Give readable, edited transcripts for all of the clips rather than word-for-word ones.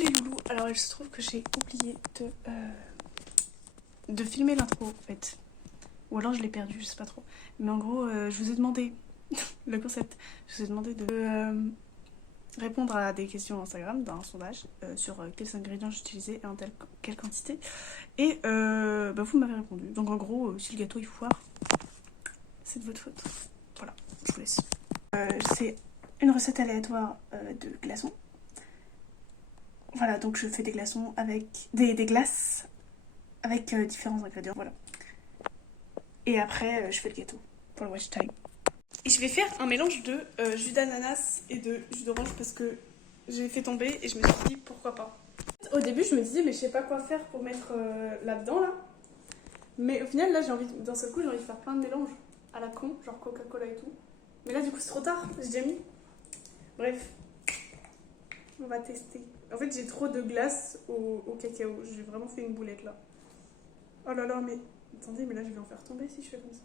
les loulous, alors il se trouve que j'ai oublié de filmer l'intro en fait. Ou alors je l'ai perdu, je sais pas trop. Mais en gros, je vous ai demandé, le concept, je vous ai demandé de répondre à des questions Instagram dans un sondage sur quels ingrédients j'utilisais et en quelle quantité. Et vous m'avez répondu. Donc en gros, si le gâteau il foire, c'est de votre faute. Voilà, je vous laisse. C'est une recette aléatoire de glaçons. Voilà, donc je fais des glaçons avec des glaces avec différents ingrédients. Voilà. Et après, je fais le gâteau pour le watch time. Et je vais faire un mélange de jus d'ananas et de jus d'orange parce que j'ai fait tomber et je me suis dit pourquoi pas. Au début, je me disais, mais je sais pas quoi faire pour mettre là-dedans là. Mais au final, là, d'un seul coup, j'ai envie de faire plein de mélanges à la con, genre Coca-Cola et tout. Mais là, du coup, c'est trop tard, j'ai déjà mis. Bref, on va tester. En fait, j'ai trop de glace au cacao. J'ai vraiment fait une boulette là. Oh là là, mais attendez, mais là, je vais en faire tomber si je fais comme ça.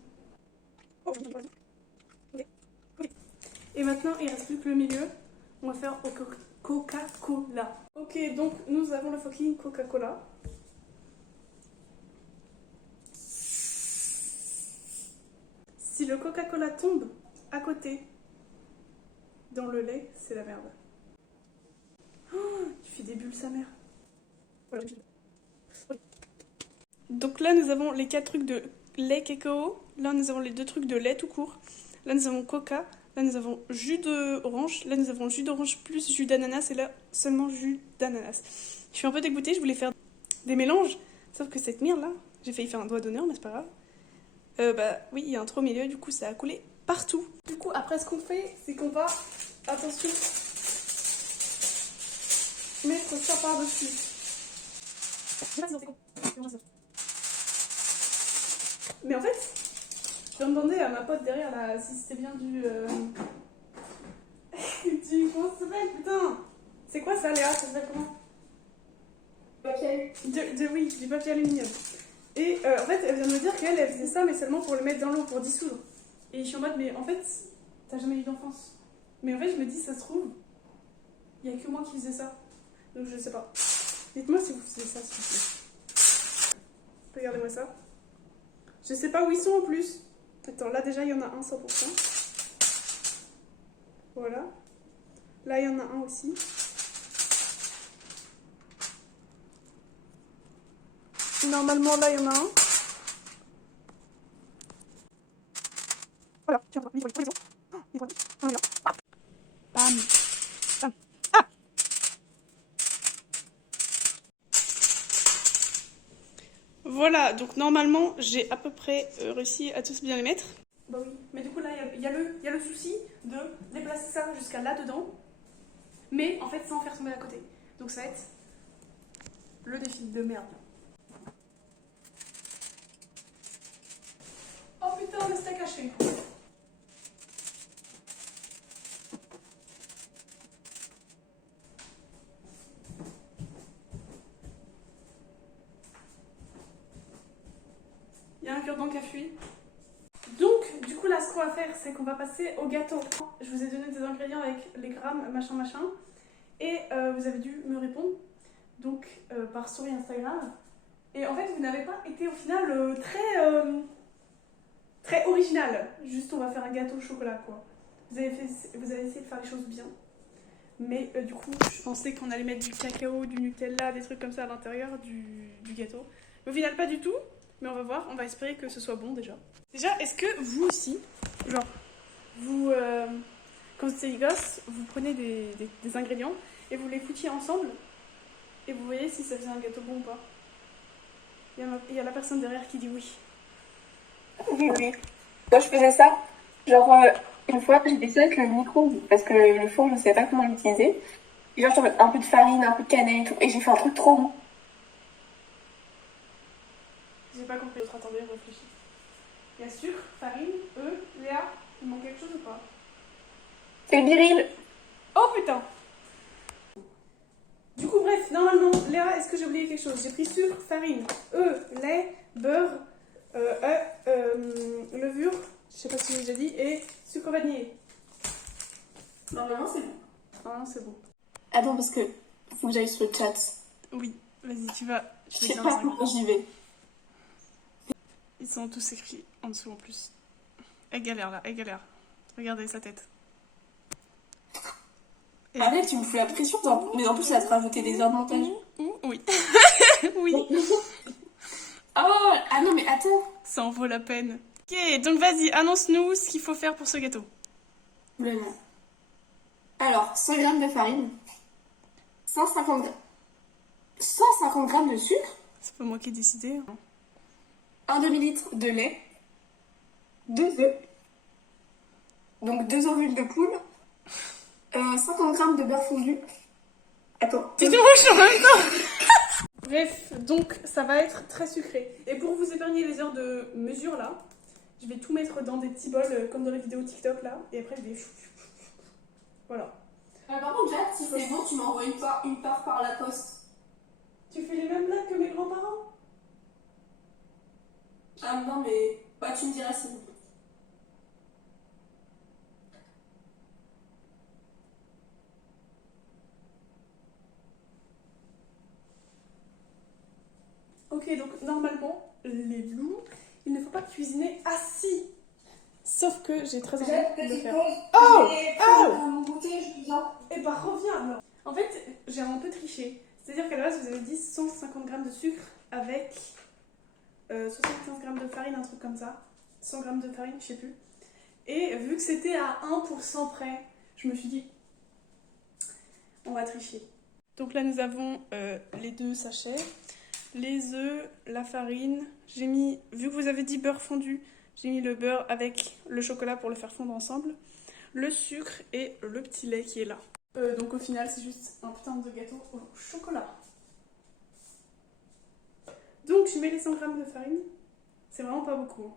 Oh, ok. Et maintenant, il reste plus que le milieu. On va faire au Coca-Cola. Ok, donc nous avons le fucking Coca-Cola. Si le Coca-Cola tombe à côté dans le lait, c'est la merde. Oh, il fait des bulles, sa mère. Voilà. Donc là, nous avons les 4 trucs de lait cacao. Là, nous avons les 2 trucs de lait tout court. Là, nous avons coca. Là, nous avons jus d'orange. Là, nous avons jus d'orange plus jus d'ananas. Et là, seulement jus d'ananas. Je suis un peu dégoûtée. Je voulais faire des mélanges. Sauf que cette merde là, j'ai failli faire un doigt d'honneur, mais c'est pas grave. Oui, il y a un trou au milieu. Du coup, ça a coulé partout. Du coup, après, ce qu'on fait, c'est qu'on va, attention, mettre ça par-dessus. Mais en fait, je vais demander à ma pote derrière là si c'était bien du. Comment ça s'appelle, putain? C'est quoi ça, Léa? Ça s'appelle comment? Papier. Oui, du papier aluminium. Et en fait, elle vient de me dire qu'elle faisait ça, mais seulement pour le mettre dans l'eau, pour dissoudre. Et je suis en mode, mais en fait, t'as jamais eu d'enfance. Mais en fait, je me dis, ça se trouve, il y a que moi qui faisais ça. Donc je sais pas. Dites-moi si vous faisiez ça, s'il vous plaît. Regardez-moi ça. Je sais pas où ils sont en plus. Attends, là déjà il y en a un 100%. Voilà. Là il y en a un aussi. Normalement là il y en a un. Voilà, tiens, bam. Bam. Ah! Voilà, donc normalement j'ai à peu près réussi à tous bien les mettre. Bah oui, mais du coup là il y a le souci de déplacer ça jusqu'à là-dedans, mais en fait sans faire tomber à côté. Donc ça va être le défi de merde. Oh putain, le steak haché. Il y a un cure-dent qui a fui. Donc, du coup, là, ce qu'on va faire, c'est qu'on va passer au gâteau. Je vous ai donné des ingrédients avec les grammes, machin, machin. Et vous avez dû me répondre, donc, par story Instagram. Et en fait, vous n'avez pas été, au final, très original. Juste, on va faire un gâteau au chocolat, quoi. Vous avez essayé de faire les choses bien. Mais du coup, je pensais qu'on allait mettre du cacao, du Nutella, des trucs comme ça à l'intérieur du gâteau. Au final, pas du tout. Mais on va voir, on va espérer que ce soit bon déjà. Déjà, est-ce que vous aussi, genre, vous, quand vous étiez gosse, vous prenez des ingrédients et vous les foutiez ensemble et vous voyez si ça faisait un gâteau bon ou pas? Il y a la personne derrière qui dit oui. Oui, oui. Moi, je faisais ça. Genre, une fois, j'ai décidé avec le micro parce que le four, je ne savais pas comment l'utiliser. Et genre, je mets un peu de farine, un peu de cannelle et tout. Et j'ai fait un truc trop bon. J'ai pas compris. Attendez, réfléchis. Il y a sucre, farine, œufs, Léa, il manque quelque chose ou pas? C'est viril. Oh putain! Du coup, bref, normalement, Léa, est-ce que j'ai oublié quelque chose? J'ai pris sucre, farine, œufs, lait, beurre, levure, je sais pas si j'ai déjà dit, et sucre vanillé. Normalement, c'est bon. Normalement, c'est bon. Attends, parce que Faut que j'aille sur le chat. Oui, vas-y, tu vas. Je sais pas pourquoi j'y vais. Ils sont tous écrits en dessous en plus. Elle galère là, elle galère. Regardez sa tête. Et... Arrête, tu me fous la pression. Mais en plus, ça va te rajouter des heures de montage. Oui. Oui. Oh, ah non, mais attends. Ça en vaut la peine. Ok, donc vas-y, annonce-nous ce qu'il faut faire pour ce gâteau. Oulala. Alors, 100 g de farine, 150 g de sucre, C'est pas moi qui ai décidé. Hein. 1 demi-litre de lait, 2 œufs, donc 2 ovules de poule, 50 g de beurre fondu. Attends. Tu te rouges en même temps. Bref, donc ça va être très sucré. Et pour vous épargner les heures de mesure là, je vais tout mettre dans des petits bols comme dans les vidéos TikTok là. Et après je vais... Voilà. Par contre, Jade, si c'est bon, tu m'envoies une part par la poste. Tu fais les mêmes blagues que mes grands-parents? Ah non, mais bah, tu me diras si. Ok, donc normalement, les loups, il ne faut pas cuisiner assis. Sauf que j'ai très envie de le faire. Oh! Mon goûter, je viens. Eh bah reviens alors. En fait, j'ai un peu triché. C'est-à-dire qu'à la base, vous avez dit 150 g de sucre avec 75 g de farine, un truc comme ça. 100 g de farine, je sais plus. Et vu que c'était à 1% près, je me suis dit, on va tricher. Donc là, nous avons les 2 sachets, les œufs, la farine. J'ai mis, vu que vous avez dit beurre fondu, j'ai mis le beurre avec le chocolat pour le faire fondre ensemble, le sucre et le petit lait qui est là. Donc au final, c'est juste un putain de gâteau au chocolat. Donc je mets les 100 g de farine. C'est vraiment pas beaucoup.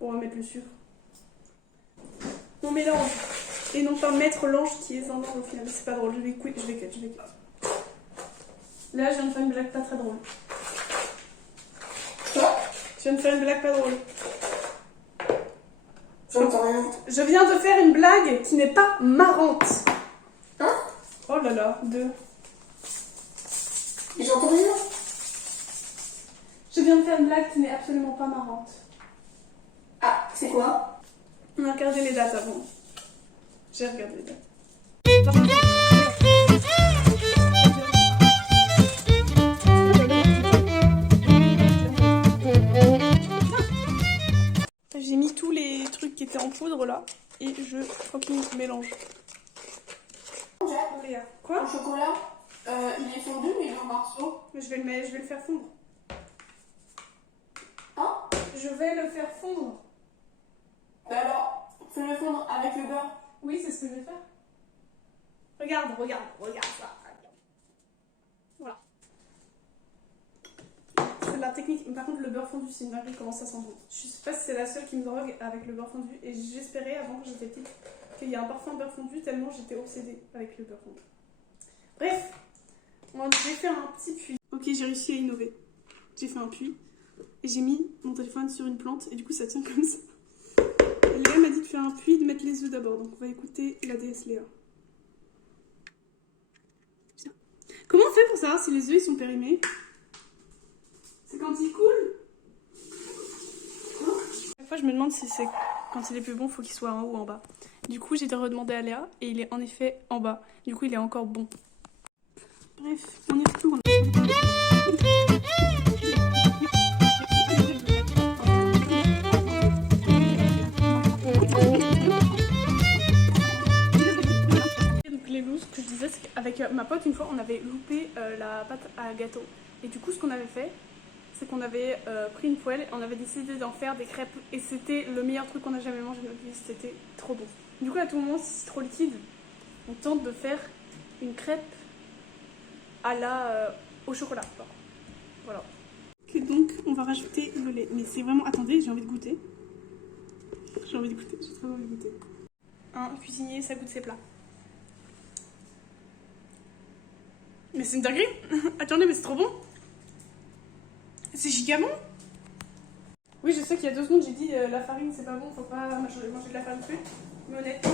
On va mettre le sucre. On mélange. Et non pas mettre l'ange qui est sans ange au final. C'est pas drôle. Je vais cut. Là, je viens de faire une blague pas très drôle. Quoi? Je viens de faire une blague pas drôle. J'entends rien. Je viens de faire une blague qui n'est pas marrante. Hein? Oh là là, 2. J'entends rien. Je viens de faire une blague qui n'est absolument pas marrante. Ah, c'est quoi? On a regardé les dates avant. J'ai regardé les dates. J'ai mis tous les trucs qui étaient en poudre là et je fucking mélange. Jade, Quoi? le chocolat, il est fondu, mais il est en morceaux. Je vais le faire fondre. Hein? Je vais le faire fondre. Bah alors, fais-le fondre avec le beurre. Oui, c'est ce que je vais faire. Regarde ça. Voilà. C'est de la technique. Mais par contre, le beurre fondu, c'est une dinguerie, comment ça sent bon. Je sais pas si c'est la seule qui me drogue avec le beurre fondu. Et j'espérais, avant que j'étais petite, qu'il y ait un parfum beurre fondu, tellement j'étais obsédée avec le beurre fondu. Bref, j'ai fait un petit puits. Ok, j'ai réussi à innover. J'ai fait un puits. Et j'ai mis mon téléphone sur une plante. Et du coup, ça tient comme ça. Et Léa m'a dit de faire un puits, de mettre les œufs d'abord. Donc on va écouter la déesse Léa. Tiens. Comment on fait pour savoir si les œufs ils sont périmés? C'est quand ils coulent? Chaque fois je me demande si c'est quand il est plus bon, faut qu'il soit en haut ou en bas. Du coup j'ai redemandé à Léa et il est en effet en bas. Du coup il est encore bon. Bref, on y retourne. Ce que je disais, c'est qu'avec ma pote, une fois, on avait loupé la pâte à gâteau. Et du coup, ce qu'on avait fait, c'est qu'on avait pris une poêle et on avait décidé d'en faire des crêpes. Et c'était le meilleur truc qu'on a jamais mangé de notre vie. C'était trop bon. Du coup, à tout moment, si c'est trop liquide, on tente de faire une crêpe à la au chocolat. Voilà. Ok, donc on va rajouter le lait. Mais c'est vraiment... Attendez, j'ai envie de goûter. J'ai très envie de goûter. Un cuisinier, ça goûte ses plats. Mais c'est une dinguerie. Attendez, mais c'est trop bon. C'est giga bon. Oui, je sais qu'il y a 2 secondes, j'ai dit la farine c'est pas bon, faut pas manger de la farine crue. Mais honnêtement,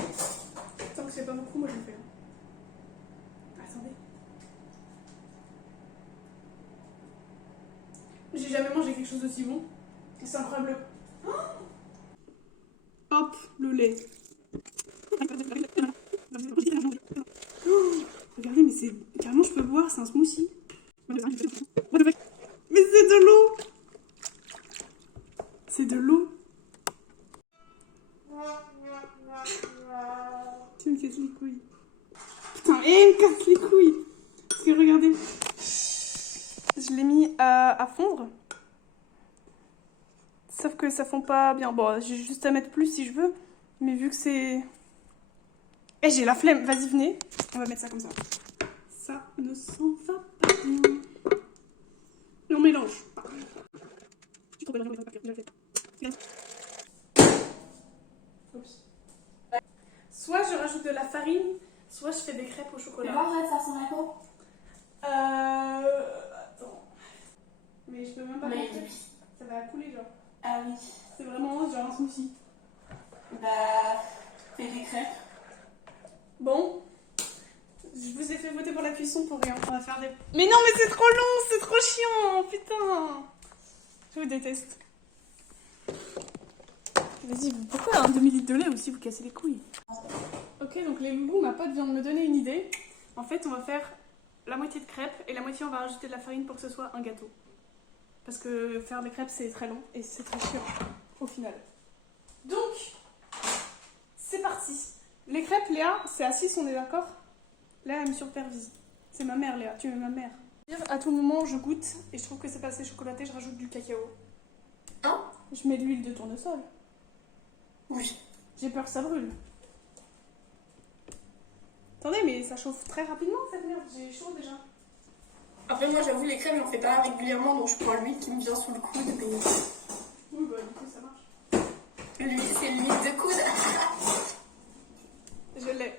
tant que c'est pas beaucoup, moi je le fais. J'ai jamais mangé quelque chose d'aussi bon. C'est incroyable. Hop, le lait. Regardez, mais c'est carrément, je peux boire, c'est un smoothie. Mais c'est de l'eau. C'est de l'eau. Tu me casses les couilles. Putain, elle me casse les couilles. Parce que regardez, je l'ai mis à fondre. Sauf que ça fond pas bien. Bon, j'ai juste à mettre plus si je veux. Mais vu que c'est... Eh, j'ai la flemme. Vas-y, venez. On va mettre ça comme ça. Ça ne s'en va pas bien. Et on mélange. Oups. Soit je rajoute de la farine, soit je fais des crêpes au chocolat. Mais en fait, ça ressemble à quoi? Attends. Mais je peux même pas Mais... montrer. Ça va couler, genre. Ah oui. C'est vraiment genre un smoothie. Bah... Fais des crêpes. Bon. Je vous ai fait voter pour la cuisson pour rien. On va faire des... Mais non, mais c'est trop long, c'est trop chiant. Putain. Je vous déteste. Vas-y, pourquoi un demi-litre de lait aussi, vous cassez les couilles? Ok, donc les loulous, ma pote vient de me donner une idée. En fait, on va faire la moitié de crêpes et la moitié, on va rajouter de la farine pour que ce soit un gâteau. Parce que faire des crêpes, c'est très long et c'est très chiant au final. Donc, c'est parti. Les crêpes, Léa, c'est à 6, on est d'accord? Léa, elle me supervise. C'est ma mère, Léa, tu es ma mère. À tout moment, je goûte et je trouve que c'est pas assez chocolaté, je rajoute du cacao. Hein? Je mets de l'huile de tournesol. Oui. J'ai peur que ça brûle. Attendez, mais ça chauffe très rapidement cette merde, j'ai chaud déjà. Après, moi, j'avoue, les crêpes, j'en fais pas régulièrement, donc je prends l'huile qui me vient sous le coude. Mais... Oui, bah du coup, ça marche. L'huile, c'est l'huile de coude.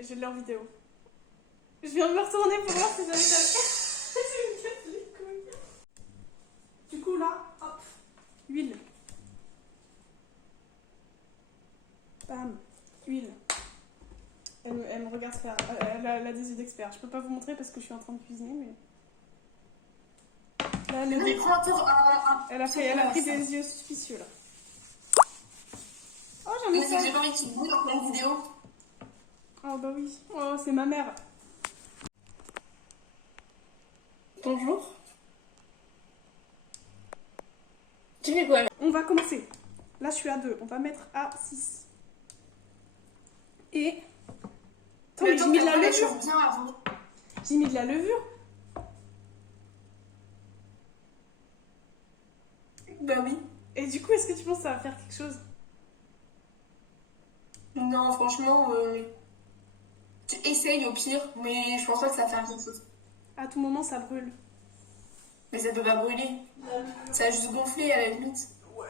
Je l'ai en vidéo. Je viens de me retourner pour voir si j'avais ça. Je me casse les couilles. Du coup, là, hop, huile. Bam, huile. Elle me regarde faire. Elle a des yeux d'expert. Je peux pas vous montrer parce que je suis en train de cuisiner, mais. Là, elle a pris des yeux suspicieux là. Oh, j'en ai Mais c'est ça. que j'ai pas envie que tu bouges dans plein de vidéos. Oh, bah oui. Oh, c'est ma mère. Bonjour. Tu fais quoi là? On va commencer. Là, je suis à 2. On va mettre à 6. Et. Attends, mais j'ai mis de la levure. Bien avant. J'ai mis de la levure. Bah oui. Et du coup, est-ce que tu penses que ça va faire quelque chose? Non, franchement, tu essayes au pire, mais je pense pas que ça va faire quelque chose. À tout moment, ça brûle. Mais ça peut pas brûler. Ça va juste gonfler à la limite. Ouais.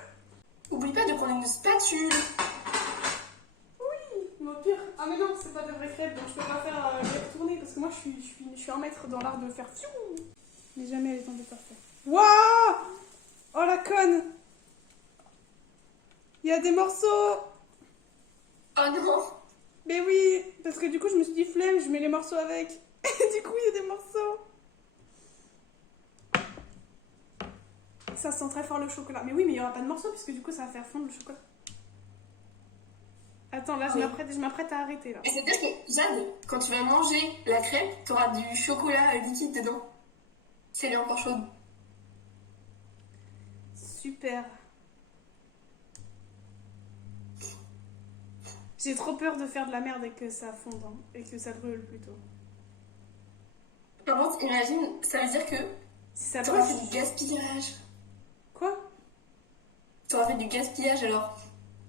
Oublie pas de prendre une spatule. Oui, mais au pire. Ah, mais non, c'est pas de vraies crêpes, donc je peux pas faire les retourner parce que moi, je suis un maître dans l'art de faire fiou. Mais jamais elle est tombée parfaite. Waouh! Oh la conne! Il y a des morceaux! Oh non! Mais oui! Parce que du coup, je me suis dit flemme, je mets les morceaux avec. Et du coup, il y a des morceaux. Ça sent très fort le chocolat. Mais oui, mais il n'y aura pas de morceaux puisque du coup, ça va faire fondre le chocolat. Attends, là, je m'apprête à arrêter là. Et c'est-à-dire que, Jade, quand tu vas manger la crêpe, t'auras du chocolat liquide dedans. Si elle est encore chaude. Super. J'ai trop peur de faire de la merde et que ça fonde, hein, et que ça brûle plutôt. Par contre, imagine, ça veut dire que Si ça t'auras brûle. fait du gaspillage. Quoi? T'auras fait du gaspillage alors.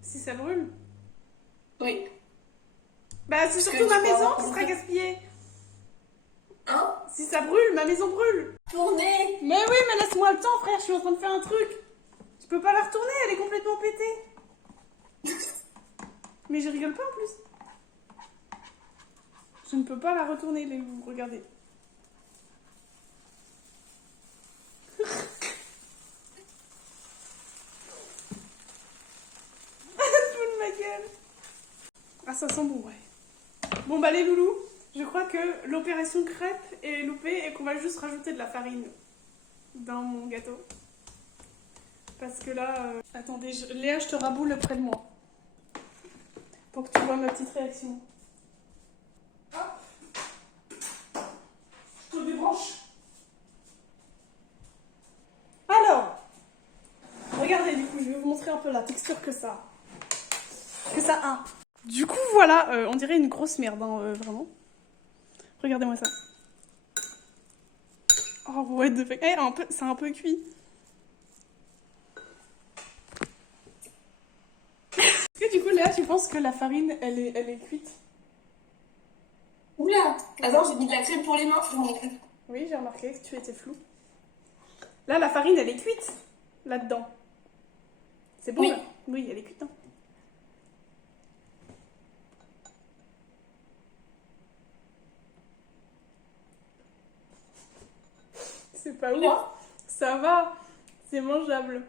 Si ça brûle? Oui. Bah, c'est Parce surtout que ma tu maison vas- qui sera gaspillée. Hein? Si ça brûle, ma maison brûle. Tourner! Mais oui, mais laisse-moi le temps, frère, je suis en train de faire un truc. Je peux pas la retourner, elle est complètement pétée. Mais je rigole pas en plus. Je ne peux pas la retourner, les loups, regardez. Tout de ma gueule. Ah, ça sent bon, ouais. Bon, bah, les loulous, je crois que l'opération crêpe est loupée et qu'on va juste rajouter de la farine dans mon gâteau. Parce que là... Attendez, Léa, je te raboule près de moi. Pour que tu vois ma petite réaction. Hop. Je te débranche. Alors, regardez, du coup, je vais vous montrer un peu la texture que ça a. Du coup, voilà, on dirait une grosse merde, hein, vraiment. Regardez-moi ça. Oh, what the fuck. C'est un peu cuit. Est-ce que du coup, Léa, tu penses que la farine, elle est cuite? Oula! Attends, j'ai mis de la crème pour les mains. Oui, j'ai remarqué que tu étais floue. Là, la farine, elle est cuite. Là-dedans. C'est bon, oui. Là oui, elle est cuite, hein. C'est pas ouf. Ça va. C'est mangeable.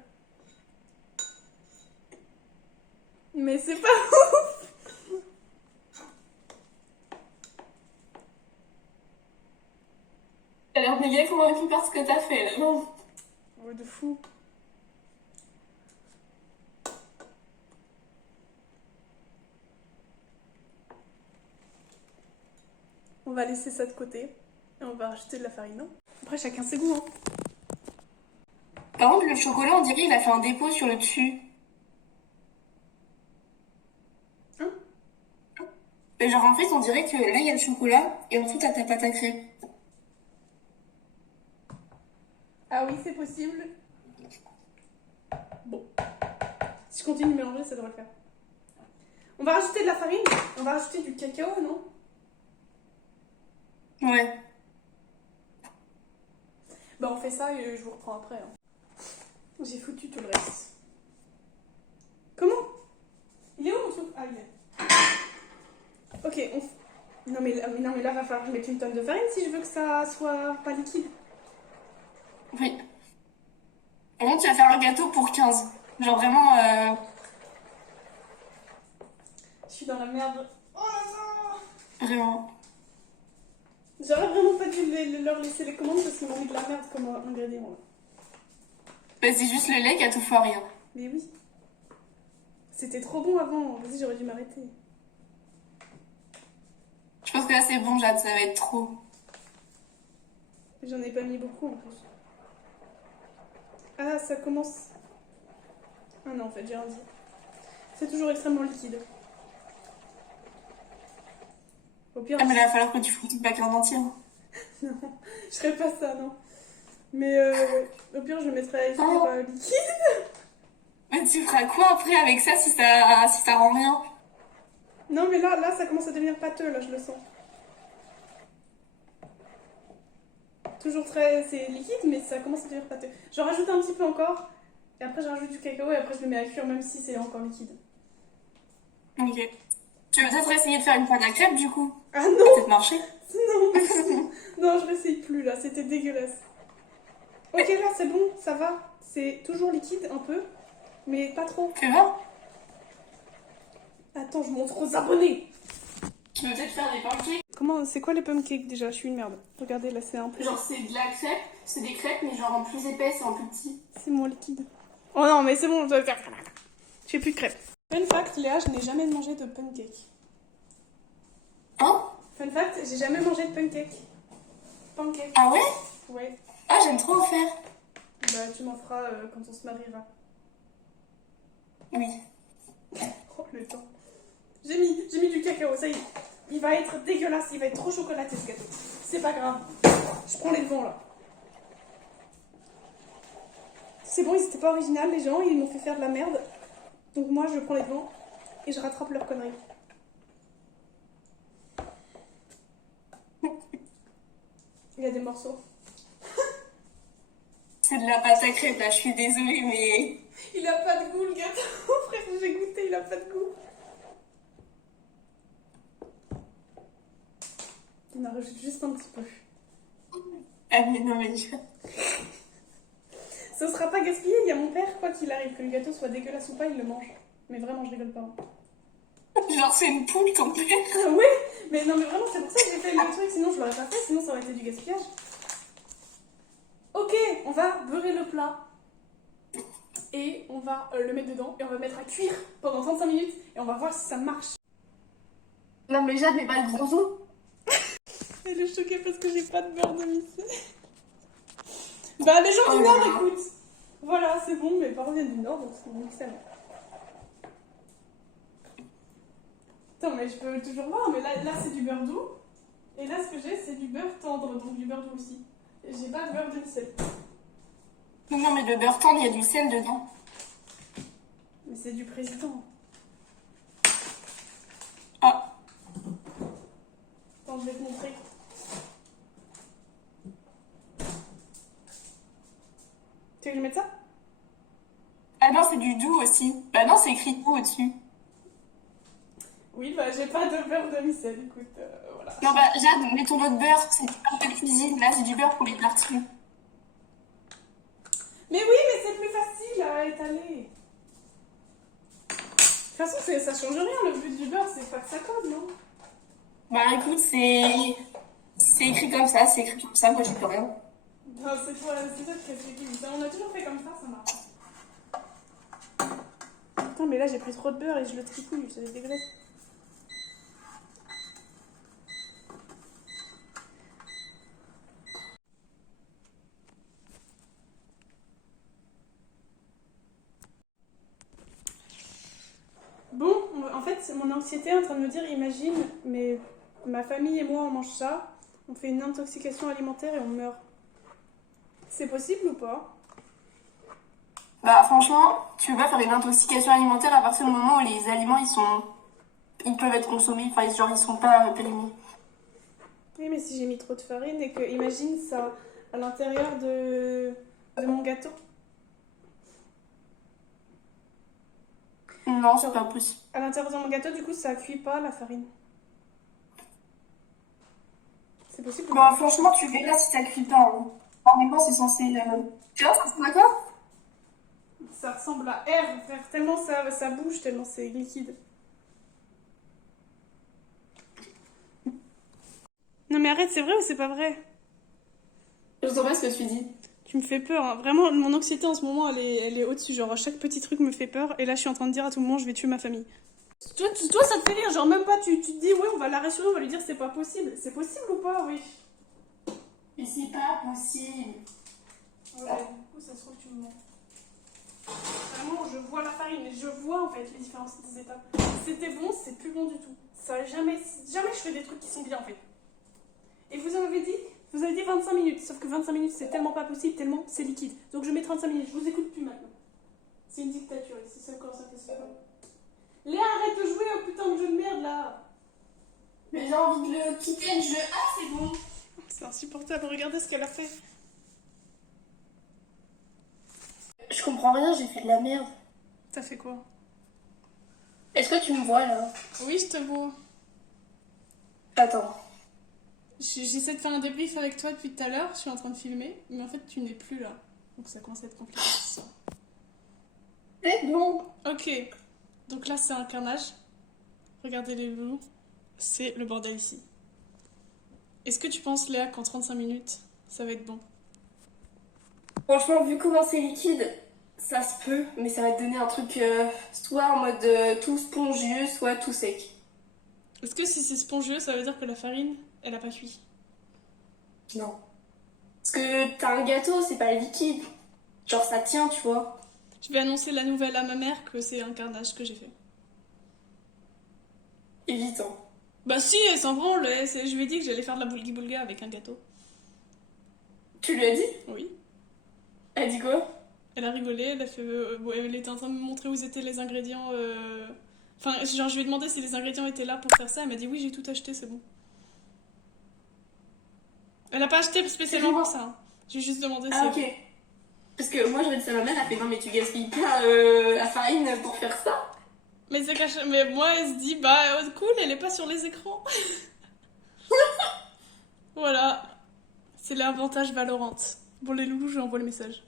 Mais c'est pas ouf. T'as l'air méga convaincue par ce que t'as fait, là, non? Ouais, de fou. On va laisser ça de côté. Et on va rajouter de la farine, hein. Après, chacun ses goûts, hein. Par contre, le chocolat, on dirait il a fait un dépôt sur le dessus. Hein? Mais genre, en fait, on dirait que là, il y a le chocolat et en dessous, t'as ta pâte à crème. Ah oui, c'est possible. Bon. Si je continue de mélanger, ça devrait le faire. On va rajouter de la farine. On va rajouter du cacao, non? Ouais. Bah, on fait ça et je vous reprends après, hein. J'ai foutu tout le reste. Comment? Il est où mon souffle? Ah, il est. Ok, non mais là, va falloir que je mette une tonne de farine si je veux que ça soit pas liquide. Oui. Par contre, tu vas faire un gâteau pour 15. Genre vraiment... Je suis dans la merde. Oh là là! Vraiment. J'aurais vraiment pas dû leur laisser les commandes parce qu'ils m'ont mis de la merde comme ingrédient. Bah, c'est juste le lait qui a tout foiré. Hein. Mais oui. C'était trop bon avant. Vas-y, j'aurais dû m'arrêter. Je pense que là, c'est bon, Jade, ça va être trop. J'en ai pas mis beaucoup en plus. Ah, ça commence. Ah non, en fait, j'ai rien dit. C'est toujours extrêmement liquide. Au pire, Ah, mais là, il va falloir que tu fous tout le paquet en entier. Hein. Non, je ferais pas ça, non. Mais au pire, je le mettrais à cuire liquide. Mais tu feras quoi après avec ça si ça rend rien? Non, mais là, ça commence à devenir pâteux, là, je le sens. Toujours c'est liquide, mais ça commence à devenir pâteux. J'en rajoute un petit peu encore, et après, je rajoute du cacao, et après, je le mets à cuire, même si c'est encore liquide. Ok. Tu veux peut-être essayer de faire une pâte à crêpes, du coup? Ah Ça non! va peut-être marcher. Non, merci. Non, je réessaye plus, là, c'était dégueulasse. Ok, là, c'est bon, ça va. C'est toujours liquide, un peu, mais pas trop. Tu vois? Attends, je montre aux abonnés. Tu veux peut-être faire des pancakes? Comment, c'est quoi les pancakes déjà? Je suis une merde. Regardez, là, c'est un peu... Genre, c'est de la crêpe, c'est des crêpes, mais genre en plus épaisse et en plus petit. C'est moins liquide. Oh non, mais c'est bon, je dois faire... Je fais plus de crêpes. Fun fact, Léa, je n'ai jamais mangé de pancake. Hein? Fun fact, j'ai jamais mangé de pancake. Pancake. Ah ouais? Ouais. Ah, j'aime trop en faire. Bah, tu m'en feras quand on se mariera. Oui. Oh, le temps. J'ai mis du cacao, ça y est. Il va être dégueulasse, il va être trop chocolaté ce gâteau. C'est pas grave. Je prends les devants là. C'est bon, ils étaient pas originaux les gens, ils m'ont fait faire de la merde. Donc moi je prends les devants et je rattrape leurs conneries. Il y a des morceaux. C'est de la pâte à crêpes là, je suis désolée, mais. Il a pas de goût le gâteau, frère, j'ai goûté, il a pas de goût. On en rajoute juste un petit peu. Ah, mais non, mais. Ça sera pas gaspillé, il y a mon père, quoi qu'il arrive, que le gâteau soit dégueulasse ou pas, il le mange. Mais vraiment, je rigole pas. Genre, c'est une poule ton père. Ah oui, mais non, mais vraiment, c'est pour ça que j'ai fait le truc, sinon je l'aurais pas fait, sinon ça aurait été du gaspillage. Ok, on va beurrer le plat. et on va le mettre dedans et on va mettre à cuire pendant 35 minutes et on va voir si ça marche. Non, mais Jade, mais pas le gros os. Elle est choquée parce que j'ai pas de beurre demi-sel. Bah, les gens du Nord, écoute. Voilà, c'est bon, mes parents viennent du Nord, donc c'est bon, ça va. Attends, mais je peux toujours voir, mais là c'est du beurre doux. Et là, ce que j'ai, c'est du beurre tendre, donc du beurre doux aussi. Et j'ai pas de beurre demi-sel. Non, mais le beurre tendre, il y a du sel dedans. Mais c'est du président. Ah. Attends, je vais te montrer. Tu veux que je mette ça? Ah non, c'est du doux aussi. Bah non, c'est écrit doux au-dessus. Oui, bah j'ai pas de beurre demi-sel, écoute, voilà. Non, bah Jade, mets ton autre beurre, c'est du beurre de cuisine. Là, c'est du beurre pour les tartines. Mais oui, mais c'est plus facile à étaler. De toute façon, ça change rien, le but du beurre, c'est pas que ça colle, non? Bah écoute, c'est écrit comme ça, c'est écrit comme ça, moi j'ai plus rien. Non, c'est toi qui as fait ça. On a toujours fait comme ça marche. Putain, mais là j'ai pris trop de beurre et je le tripouille, c'est dégueulasse. Bon, en fait, mon anxiété est en train de me dire, imagine, mais ma famille et moi on mange ça, on fait une intoxication alimentaire et on meurt. C'est possible ou pas? Bah franchement, tu peux pas faire une intoxication alimentaire à partir du moment où les aliments ils peuvent être consommés, enfin genre ils sont pas périmés. Oui, mais si j'ai mis trop de farine et que, imagine ça à l'intérieur de mon gâteau. Non, c'est pas possible. À l'intérieur de mon gâteau, du coup, ça cuit pas la farine. C'est possible ou Bah pas? franchement, tu verras si ça cuit pas. Hein. Normalement, c'est censé... Tu vois, ça ressemble à quoi? Ça ressemble à air, frère. Tellement ça bouge, tellement c'est liquide. Non mais arrête, c'est vrai ou c'est pas vrai? Je sais pas ce que tu dis. Tu me fais peur, hein. Vraiment, mon anxiété en ce moment, elle est au-dessus. Genre, chaque petit truc me fait peur. Et là, je suis en train de dire à tout moment, je vais tuer ma famille. Toi, ça te fait rire. Genre, même pas, tu te dis, ouais, on va la rassurer, on va lui dire, c'est pas possible. C'est possible ou pas, oui? Mais c'est pas possible. Ouais, du coup, ça se trouve, tu me mens. Vraiment, je vois la farine, mais je vois en fait les différences des étapes. C'était bon, c'est plus bon du tout. Ça, jamais je fais des trucs qui sont bien en fait. Et vous avez dit 25 minutes, sauf que 25 minutes c'est tellement pas possible, tellement c'est liquide. Donc je mets 35 minutes, je vous écoute plus maintenant. C'est une dictature ici, c'est encore ça fait ça. Léa, arrête de jouer au putain de jeu de merde là. Mais j'ai envie de le quitter le jeu. Ah, c'est bon. C'est insupportable, regardez ce qu'elle a fait. Je comprends rien, j'ai fait de la merde. T'as fait quoi? Est-ce que tu me vois là? Oui, je te vois. Attends. J'essaie de faire un débrief avec toi depuis tout à l'heure, je suis en train de filmer, mais en fait tu n'es plus là. Donc ça commence à être compliqué ce soir. C'est bon. Ok, donc là c'est un carnage. Regardez les loulous, c'est le bordel ici. Est-ce que tu penses, Léa, qu'en 35 minutes, ça va être bon? Franchement, vu comment c'est liquide, ça se peut, mais ça va te donner un truc soit en mode tout spongieux, soit tout sec. Est-ce que si c'est spongieux, ça veut dire que la farine, elle a pas cuit? Non. Parce que t'as un gâteau, c'est pas liquide. Genre ça tient, tu vois. Je vais annoncer la nouvelle à ma mère que c'est un carnage que j'ai fait. Évitant. Bah si, elle s'en branle, je lui ai dit que j'allais faire de la boulga avec un gâteau. Tu lui as dit? Oui. Elle dit quoi? Elle a rigolé, elle a fait... bon, elle était en train de me montrer où étaient les ingrédients... Enfin, genre, je lui ai demandé si les ingrédients étaient là pour faire ça. Elle m'a dit oui, j'ai tout acheté, c'est bon. Elle a pas acheté spécialement pour ça. Hein. J'ai juste demandé si... Ah ok. Parce que moi j'aurais dit ça à ma mère, elle fait non mais tu gaspilles pas la farine pour faire ça. Mais c'est caché. Mais moi, elle se dit, bah cool, elle est pas sur les écrans. Voilà. C'est l'avantage Valorant. Bon, les loulous, je lui envoie le message.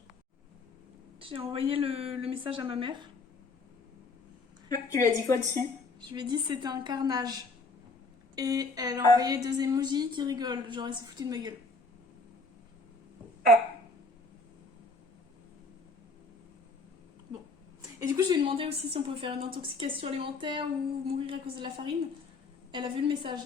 J'ai envoyé le message à ma mère. Tu lui as dit quoi dessus? Je lui ai dit c'était un carnage. Et elle a Ah. envoyé 2 emojis qui rigolent. Genre, elle s'est foutue de ma gueule. Ah. Bon. demandé aussi si on pouvait faire une intoxication alimentaire ou mourir à cause de la farine. Elle a vu le message.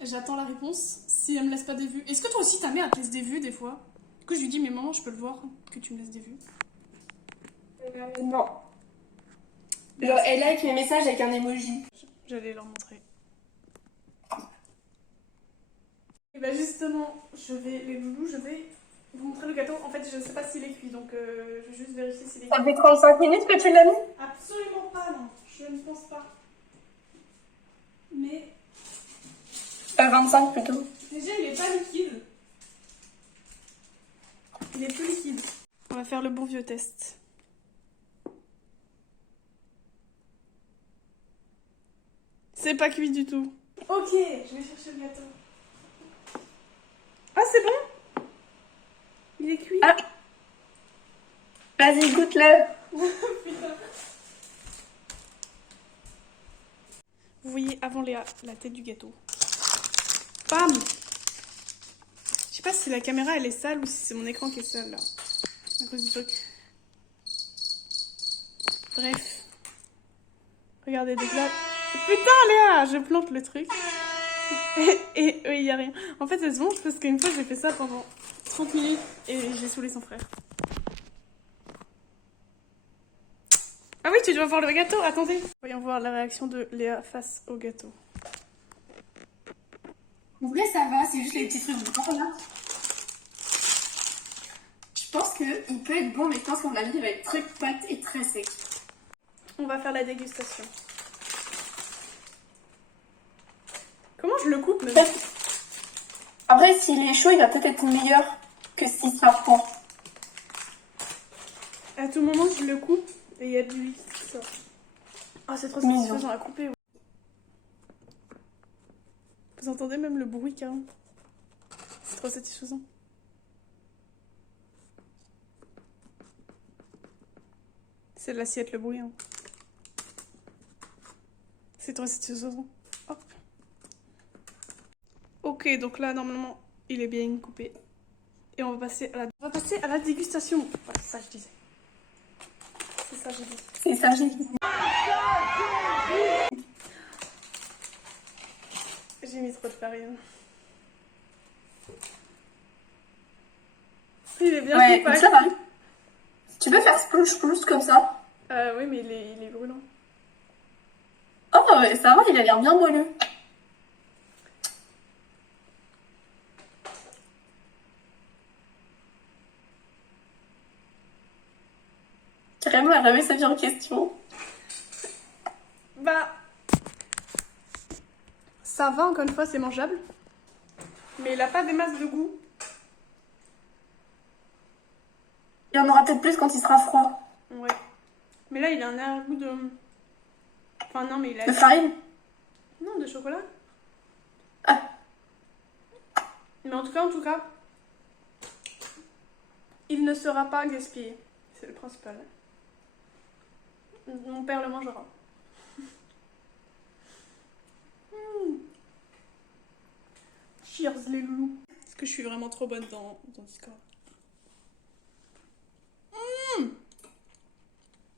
J'attends la réponse si elle me laisse pas des vues. Est-ce que toi aussi ta mère te laisse des vues des fois? Du coup je lui dis mais maman je peux le voir que tu me laisses des vues. Non. Genre, elle like mes messages avec un emoji. J'allais leur montrer. Et bah justement, les loulous, je vais vous montrer le gâteau. En fait, je sais pas s'il est cuit, donc je vais juste vérifier s'il est cuit. Ça fait 35 minutes que tu l'as mis? Absolument pas, non. Je ne pense pas. Mais 25 plutôt. déjà, il est pas liquide. Il est plus liquide. On va faire le bon vieux test. C'est pas cuit du tout. Ok, je vais chercher le gâteau. Ah, c'est bon? Il est cuit. Ah. Vas-y, goûte-le. Putain. Vous voyez avant Léa la tête du gâteau. Bam! Je sais pas si la caméra elle est sale ou si c'est mon écran qui est sale là. À cause du truc. Bref. Regardez, donc là. Putain Léa! Je plante le truc. Et oui, il y a rien. En fait, c'est bon parce qu'une fois j'ai fait ça pendant 30 minutes et j'ai saoulé son frère. Ah oui, tu dois voir le gâteau, attendez. Voyons voir la réaction de Léa face au gâteau. En vrai, ça va, c'est juste les petits trucs blancs là. Je pense qu'il peut être bon, mais je pense qu'à mon avis, il va être très pâte et très sec. On va faire la dégustation. Comment je le coupe même? Après, s'il est chaud, il va peut-être être meilleur que s'il sera froid. À tout moment, je le coupe et il y a de l'huile qui sort. Ah, c'est trop satisfaisant à couper. Ouais. Vous entendez même le bruit carrément. C'est trop satisfaisant. C'est de l'assiette le bruit. Hein. C'est trop satisfaisant. Hop. Ok, donc là, normalement, il est bien coupé. Et on va passer à la dégustation. Voilà, c'est ça que je disais. C'est ça que j'ai dit. C'est ça, j'ai dit. J'ai mis trop de farine. Il est bien Ouais, coupé. ça va. Tu peux faire splouche comme ça. Oui, mais il est brûlant. Oh, ouais, ça va, il a l'air bien moelleux. Carrément, elle avait sa vie en question. Bah, ça va, encore une fois, c'est mangeable. Mais il a pas des masses de goût. Il y en aura peut-être plus quand il sera froid. Ouais. Mais là, il a un arrière-goût de... Enfin, non, mais il a... De farine? Non, de chocolat. Ah. Mais en tout cas, il ne sera pas gaspillé. C'est le principal. Mon père le mangera. Cheers les loulous. Est-ce que je suis vraiment trop bonne dans Discord? Je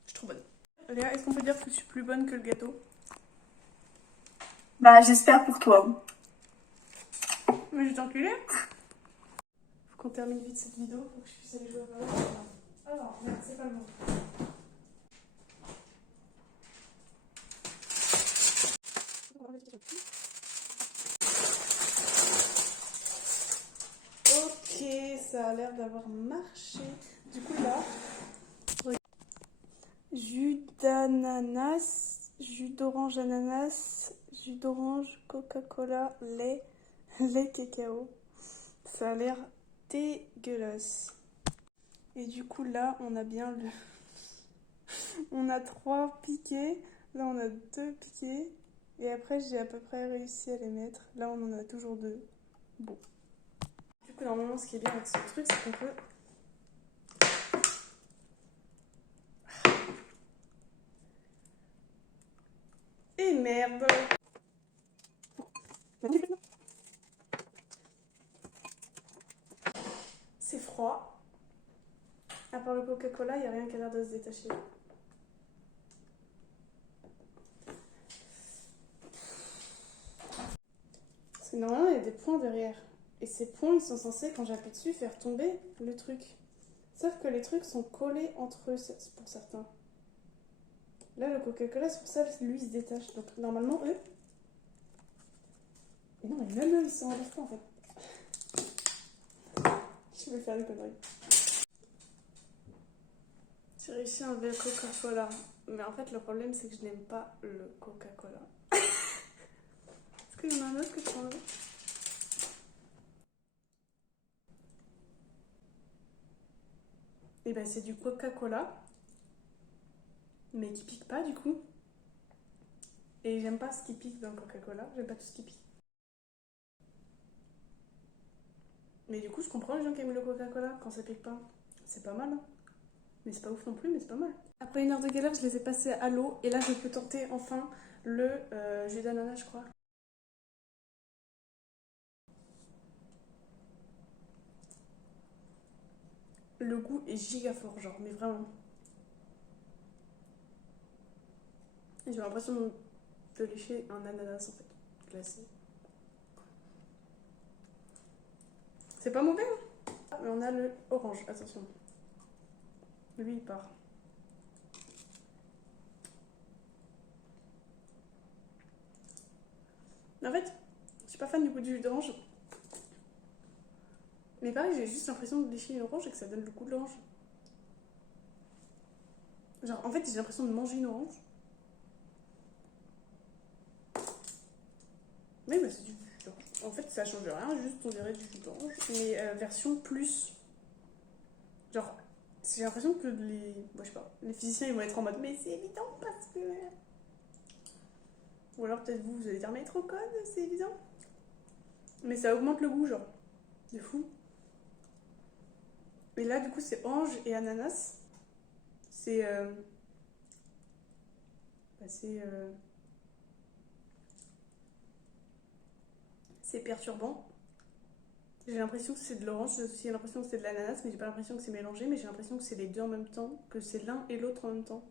suis trop bonne. Léa, est-ce qu'on peut dire que je suis plus bonne que le gâteau? Bah, j'espère pour toi. Mais je vais t'enculer. Faut qu'on termine vite cette vidéo pour que je puisse aller jouer à Valorant. Alors, merde, c'est pas le bon. Ok, ça a l'air d'avoir marché. Du coup là, jus d'ananas, jus d'orange ananas, jus d'orange, Coca-Cola, lait, lait cacao. Ça a l'air dégueulasse. Et du coup là, on a bien le... On a 3 piquets. Là, on a 2 piquets. Et après, j'ai à peu près réussi à les mettre. Là, on en a toujours 2. Bon. Du coup, normalement, ce qui est bien avec ce truc, c'est qu'on peut... Et merde! C'est froid. À part le Coca-Cola, il n'y a rien qui a l'air de se détacher. Normalement, il y a des points derrière. Et ces points, ils sont censés, quand j'appuie dessus, faire tomber le truc. Sauf que les trucs sont collés entre eux, pour certains. Là, le Coca-Cola, c'est pour ça, lui, il se détache. Donc, normalement, eux... Et non, mais même eux, ils s'enlèvent pas, en fait. Je vais faire des conneries. J'ai réussi à enlever le Coca-Cola. Mais en fait, le problème, c'est que je n'aime pas le Coca-Cola. Est-ce qu'il y en a un autre que tu enlèves? Et ben, c'est du Coca-Cola. Mais qui pique pas, du coup. Et j'aime pas ce qui pique dans le Coca-Cola. J'aime pas tout ce qui pique. Mais du coup, je comprends les gens qui aiment le Coca-Cola quand ça pique pas. C'est pas mal, hein. Mais c'est pas ouf non plus, mais c'est pas mal. Après 1 heure de galère, je les ai passés à l'eau. Et là, je peux tenter enfin le jus d'ananas, je crois. Le goût est giga fort, genre, mais vraiment. J'ai l'impression de lécher un ananas, en fait, glacé. C'est pas mauvais, hein. Mais on a le orange, attention. Lui, il part. En fait, je suis pas fan du goût du jus d'orange. Mais pareil, j'ai juste l'impression de lécher une orange et que ça donne le goût de l'orange. Genre, en fait, j'ai l'impression de manger une orange. Oui, mais c'est du jus d'orange. En fait, ça change rien, juste on dirait du jus d'orange. Mais version plus. Genre, j'ai l'impression que les. Moi, je sais pas. Les physiciens, ils vont être en mode, mais c'est évident parce que. Ou alors peut-être vous allez dire, mais trop code, c'est évident. Mais ça augmente le goût, genre. C'est fou. Et là, du coup, c'est orange et ananas. C'est. Bah, c'est perturbant. J'ai l'impression que c'est de l'orange, j'ai aussi l'impression que c'est de l'ananas, mais j'ai pas l'impression que c'est mélangé, mais j'ai l'impression que c'est les deux en même temps, que c'est l'un et l'autre en même temps.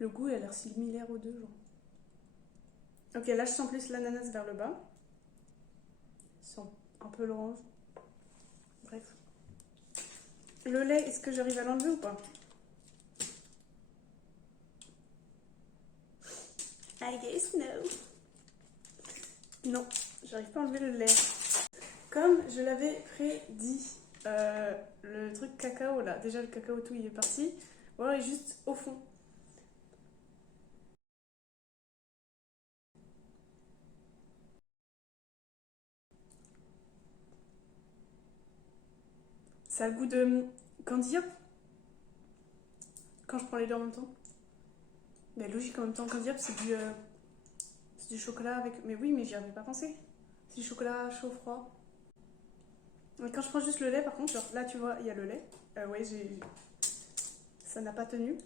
Le goût, il a l'air similaire aux deux, genre. Ok, là, je sens plus l'ananas vers le bas. Je sens un peu l'orange. Bref. Le lait, est-ce que j'arrive à l'enlever ou pas? I guess no. Non, j'arrive pas à enlever le lait. Comme je l'avais prédit, le truc cacao là, déjà le cacao tout il est parti. Voilà, il est juste au fond. Ça a le goût de candy Hop quand je prends les deux en même temps. Mais logique en même temps, candy Hop c'est du chocolat avec. Mais oui, mais j'y avais pas pensé. C'est du chocolat chaud froid. Mais quand je prends juste le lait, par contre, genre là tu vois, il y a le lait. Ouais, ça n'a pas tenu.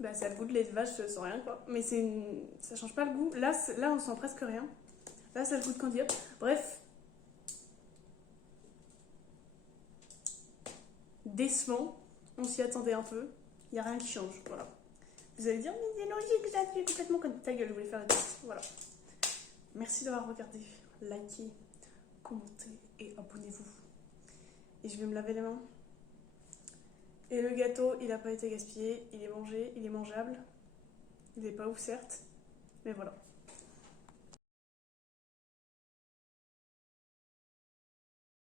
Bah, ça a le goût de lait de vache sans rien quoi. Mais ça change pas le goût. Là, on sent presque rien. Là, ça a le goût de candy Hop. Bref. Décevant. On s'y attendait un peu. Il n'y a rien qui change. Voilà. Vous allez dire, mais c'est logique, là, tu es complètement comme ta gueule. Je voulais faire le test. Voilà. Merci d'avoir regardé. Likez, commentez et abonnez-vous. Et je vais me laver les mains. Et le gâteau, il n'a pas été gaspillé. Il est mangé, il est mangeable. Il n'est pas ouf, certes. Mais voilà.